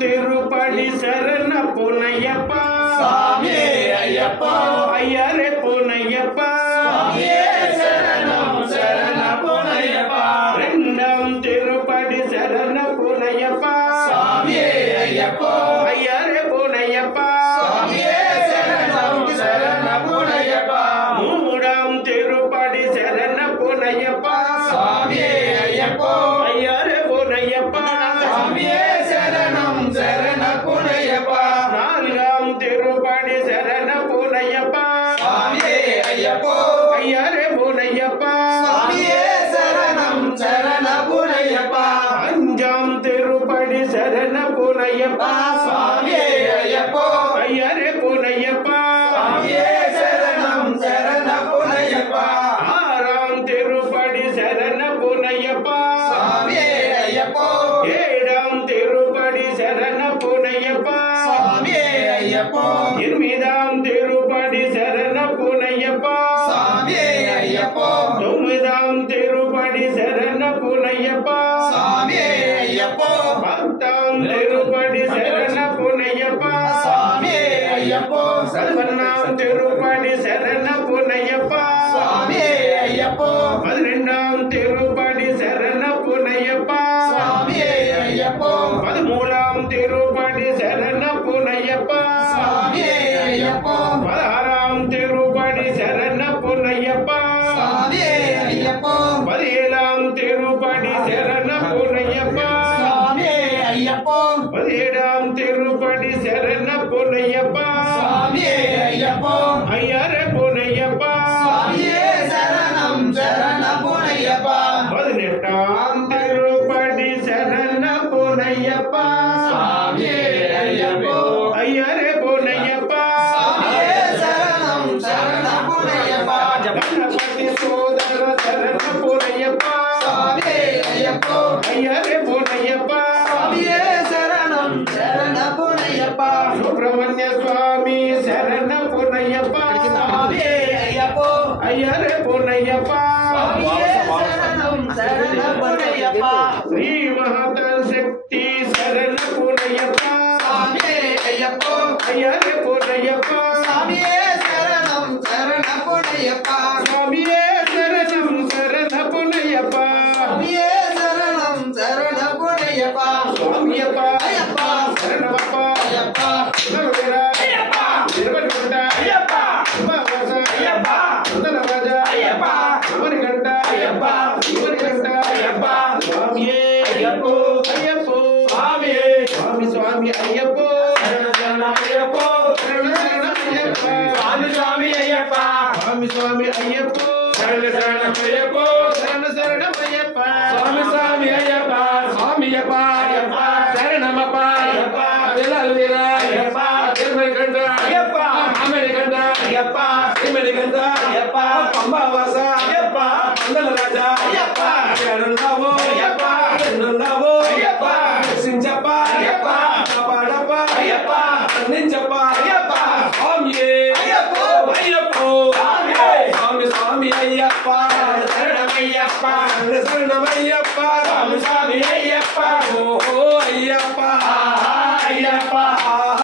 திருப்படி சரண பொன்னையப்பா சாமியே ஐயப்பா ஐயரே பொன்னையப்பா சாமியே சரணம் சரண பொன்னையப்பா ரெண்டாம் திருப்படி சரண பொன்னையப்பா சாமியே ஐயப்பா ஐயரே பொன்னையப்பா சாமியே சரணம் சரண பொன்னையப்பா மூடாம் திருப்படி சரண பொன்னையப்பா சாமியே ஐயப்பா ஐயரே பொன்னையப்பா சாமியே சரணம் சரண பொன்னையப்பா நான்காம் திருப்படி சரண பொன்னையப்பா சாமியே ஐயப்பா ஐயரே பொன்னையப்பா சாமியே சரணம் சரண பொன்னையப்பா அஞ்சாம் திருப்படி சரண பொன்னையப்பா சாமியே ஐயப்பா ஐயரே பொன்னையப்பா சாமியே சரணம் சரண பொன்னையப்பா ஆறாம் திருப்படி சரண பொன்னையப்பா சாமியே ஐயப்பா ஏழாம் திருப்படி சரண பொன்னையப்பா சாமியே ஐயப்பா எண்பதாம் திருப்படி சரண பொன்னையப்பா சாமியே ஐயப்பா தொன்பதாம் திருப்படி சரண பொன்னையப்பா சாமியே ஐயப்பா பத்தாம் திருப்படி சரண பொன்னையப்பா சாமியே ஐயப்பா பதினொன்றாம் திருப்படி சரண பொன்னையப்பா சாமியே ஐயப்பா பதினெண்டாம் திருப்படி சரண பொன்னையப்பா சாமியே ஐயப்பா பதிமூணாம் திருப்படி சரண பொன்னையப்பா சாமியே ஐயப்பா பதினாறாம் திருப்படி சரண பொன்னையப்பா சாமியே ஐயப்பா பதினேழாம் திருப்படி சரண பொன்னையப்பா சாமியே ஐயப்பா பதினேழாம் திருப்படி சரண பொன்னையப்பா சாமியே ஐயப்பா ஐயரே பொன்னையப்பா சாமியே சரணம் சரண பொன்னையப்பா பதினெட்டாம் திருப்படி சரண பொன்னையப்பா சாமியே ஐயப்பா ஐயரே பொன்னையப்பா சாமியே சரணம் சரண பொன்னையப்பா கணபதி சோதர சரண பொன்னையப்பா சாமியே ஐயப்பா ஐயரே பொன்னையப்பா சாமியே சரணம் சரண பொன்னையப்பா சுப்பிரமணிய சுவாமி சரண பொன்னையப்பா சாமியே ஐயப்பா ஐயரே பொன்னையப்பா சாமியே சரணம் சரண பொன்னையப்பா ஸ்ரீ மகாதா சக்தி சரண பொன்னையப்பா சாமியே ஐயப்பா ஐயரே பொன்னையப்பா சாமியே சரணம் சரண பொன்னையப்பா சுவாமியே சரணம் சரண பொன்னையப்பா சாமியே சரணம் சரண பொன்னையப்பா சுவாமியப்பா ஐயப்பா சரணமப்பா ஐயப்பா சுந்தரவேலா ஐயப்பா திருவண்ணாமலை ஐயப்பா உமாவாசா ஐயப்பா சுந்தரராஜா ஐயப்பா அமரிகண்டா ஐயப்பா சிவரிகண்டா ஐயப்பா சுவாமியே ஐயப்போ ஐயப்போ சாமியே சுவாமி சுவாமி ஐயப்போ சரண ஐயப்போ சரண சரண ஐயப்பா சாமி சாமி ஐயப்பா சுவாமி சுவாமி ஐயப்போ சரண ஐயப்போ சரண சரண ஐயப்பா சாமி சாமி ஐயப்பா சாமியப்பா ஐயப்பா சரணமப்பா ஐயப்பா விலல் வீரா ஐயப்பா திருமணி கண்டா ஐயப்பா அமரி கண்டா ஐயப்பா திருமணி கண்டா ஐயப்பா பம்பாவாசா ஐயப்பா மண்டல ராஜா ஐயப்பா அருள்தாவோ ஐயப்பா என்னுள்ளாவோ ஐயப்பா சிஞ்சப்பா ஐயப்பா பாடப்பா ஐயப்பா நெஞ்சப்பா ஐயப்பா சாமியே ஐயப்போ ஐயப்போ சாமியே சாமி சாமி ஐயப்பா சரணம் ஐயப்பா சரணம் ஐயப்பா சாமி சாமி ஐயப்பா ஓ